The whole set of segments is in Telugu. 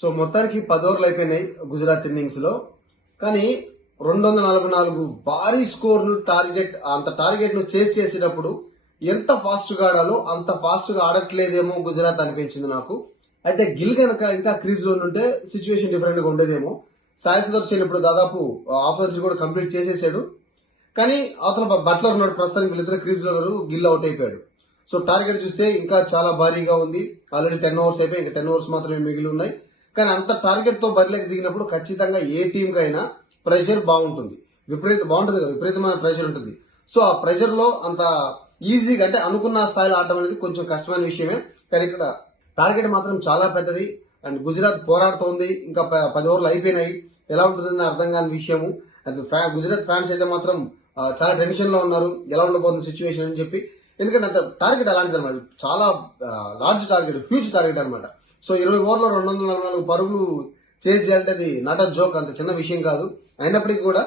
సో మొత్తానికి పదోర్లు అయిపోయినాయి గుజరాత్ ఇన్నింగ్స్లో. కానీ రెండు వందల నలభై నాలుగు భారీ స్కోర్ను టార్గెట్ అంత టార్గెట్ను చేసి చేసేటప్పుడు ఎంత ఫాస్ట్గా ఆడాలో అంత ఫాస్ట్గా ఆడట్లేదేమో గుజరాత్ అనిపించింది నాకు. అయితే గిల్ కనుక ఇంకా క్రీజ్లో ఉంటే సిచ్యువేషన్ డిఫరెంట్గా ఉండేదేమో. సాయి సుదర్శన్ ఇప్పుడు దాదాపు ఆఫర్స్ కూడా కంప్లీట్ చేసేసాడు. కానీ అవతల బట్లర్ ఉన్నాడు ప్రస్తుతానికి వీళ్ళిద్దరు క్రీజ్లో ఉన్నారు గిల్ అవుట్ అయిపోయాడు. సో టార్గెట్ చూస్తే ఇంకా చాలా భారీగా ఉంది. ఆల్రెడీ టెన్ అవర్స్ అయిపోయి ఇంకా టెన్ అవర్స్ మాత్రమే మిగిలి ఉన్నాయి. కానీ అంత టార్గెట్తో బరిలోకి దిగినప్పుడు ఖచ్చితంగా ఏ టీం కైనా ప్రెషర్ బాగుంటుంది. విపరీత బాగుంటుంది కదా విపరీతమైన ప్రెషర్ ఉంటుంది. సో ఆ ప్రెషర్లో అంత ఈజీగా అంటే అనుకున్న స్థాయిలో ఆడటం అనేది కొంచెం కష్టమైన విషయమే. కానీ ఇక్కడ టార్గెట్ మాత్రం చాలా పెద్దది. అండ్ గుజరాత్ పోరాడుతోంది. ఇంకా ప- పది ఓవర్లు అయిపోయినాయి. ఎలా ఉంటుందని అర్థం కాని విషయము. అండ్ ఫ్యా- గుజరాత్ ఫ్యాన్స్ అయితే మాత్రం చాలా టెన్షన్లో ఉన్నారు. ఎలా ఉండబోతుంది సిచ్యువేషన్ అని చెప్పి. ఎందుకంటే అంత టార్గెట్ అలాంటిది అనమాట. చాలా లార్జ్ టార్గెట్ హ్యూజ్ టార్గెట్ అనమాట. సో ఇరవై ఓవర్లో రెండు వందల నలభై నాలుగు పరుగులు చేసి చేయాలంటే అది నాట్ అ జోక్ అంత చిన్న విషయం కాదు. అయినప్పటికీ కూడా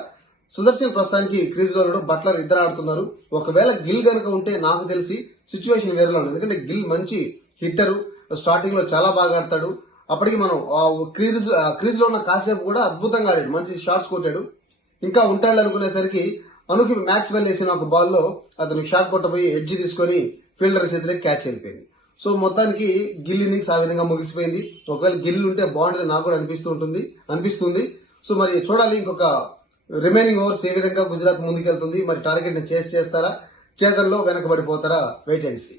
సుదర్శన్ ప్రస్తుతానికి క్రీజ్లో బట్లర్ ఇద్దరు ఆడుతున్నారు. ఒకవేళ గిల్ గనుక ఉంటే నాకు తెలిసి సిచ్యువేషన్ వేరేలా ఉంది ఎందుకంటే గిల్ మంచి హిట్టరు స్టార్టింగ్లో చాలా బాగా ఆడతాడు. అప్పటికి మనం ఆ క్రీజ్ ఆ క్రీజ్లో ఉన్న కాసేపు కూడా అద్భుతంగా ఆడాడు. మంచి షాట్స్ కొట్టాడు. ఇంకా ఉంటాడు అనుకునేసరికి అనుకి మ్యాక్స్ వెల్ వేసిన ఒక బాల్లో అతను షాట్ కొట్టబోయి ఎడ్జ్ తీసుకొని ఫీల్డర్ చేతిలో క్యాచ్ వెళ్ళిపోయింది సో మొత్తానికి గిల్ ఇన్నింగ్స్ ఆ విధంగా ముగిసిపోయింది. ఒకవేళ గిల్ ఉంటే బాగుంటుంది నాకు కూడా అనిపిస్తూ ఉంటుంది అనిపిస్తుంది. సో మరి చూడాలి ఇంకొక రిమైనింగ్ ఓవర్స్ ఏ విధంగా గుజరాత్ ముందుకెళ్తుంది. మరి టార్గెట్ని చేసి చేస్తారా? చేతల్లో వెనకబడిపోతారా? Wait and see